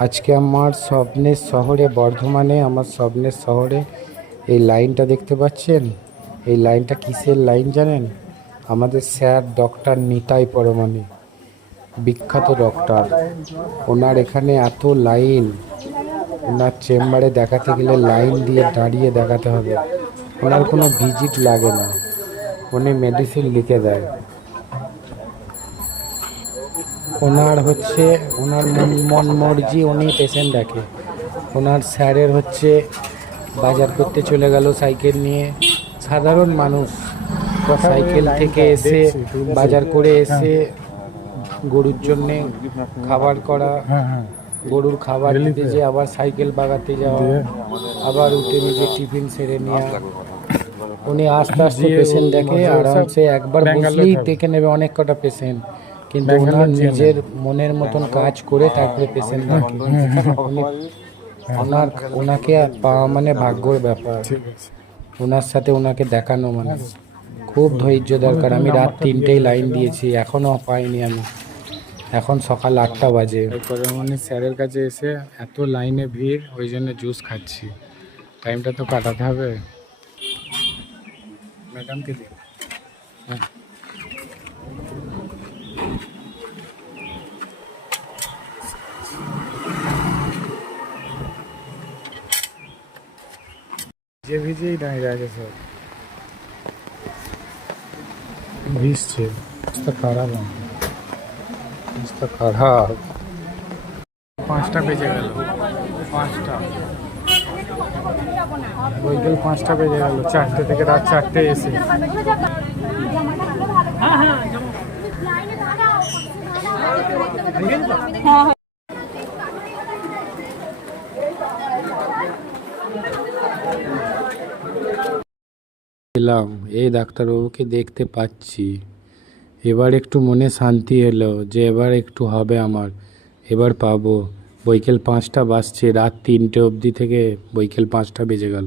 আজকে আমার স্বপ্নের শহরে বর্ধমানে, আমার স্বপ্নের শহরে এই লাইনটা দেখতে পাচ্ছেন? এই লাইনটা কিসের লাইন জানেন? আমাদের স্যার ডক্টর নিতাই পরমাণিক, বিখ্যাত ডক্টর। ওনার এখানে এত লাইন, ওনার চেম্বারে দেখাতে গেলে লাইন দিয়ে দাঁড়িয়ে দেখাতে হবে। ওনার কোনো ভিজিট লাগে না, উনি মেডিসিন লিখে দেয়। ওনার মন মর্জি উনি পেশেন্ট দেখে। ওনার স্যারের বাজার করতে চলে গেল সাইকেল নিয়ে। সাধারণ মানুষ সাইকেল থেকে এসে বাজার করে এসে গরুর জন্যে খাবার করা, গরুর খাবার দিতে যে আবার সাইকেল বাগাতে যাওয়া, আবার উঠে নিজে টিফিন সেরে নেওয়া। উনি আস্তে আস্তে পেশেন্ট দেখে, আরামসে একবার বসলেই দেখে নেবে অনেক কটা পেশেন্ট। কিন্তু ওনার নিজের মনের মতন কাজ করে তারপরে পেশেন্ট দেখে। ওনাকে পাওয়া মানে ভাগ্যর ব্যাপার। ওনার সাথে ওনাকে দেখানো মানে খুব ধৈর্য দরকার। আমি রাত 3টেই লাইন দিয়েছি, এখনও পাইনি আমি। এখন সকাল 8টা বাজে। পরমাণিক স্যারের কাছে এসে এত লাইনে ভিড়, ওই জন্য জুস খাচ্ছি। টাইমটা তো কাটাতে হবে। ম্যাডামকে দিই। হ্যাঁ, ভিজেই দাঁড়িয়ে আছে সব, ভিজছে। খারাপ, খারাপ। 5টা বেজে গেল, 5টা, বৈকাল 5টা বেজে গেল। 4টে থেকে রাত 4টে এসে এলাম। এই ডাক্তারবাবুকে দেখতে পাচ্ছি, এবার একটু মনে শান্তি এলো যে এবার একটু হবে আমার, এবার পাবো। বৈকাল 5টা বাজছে, রাত 3টে অবধি থেকে বৈকাল 5টা বেজে গেল।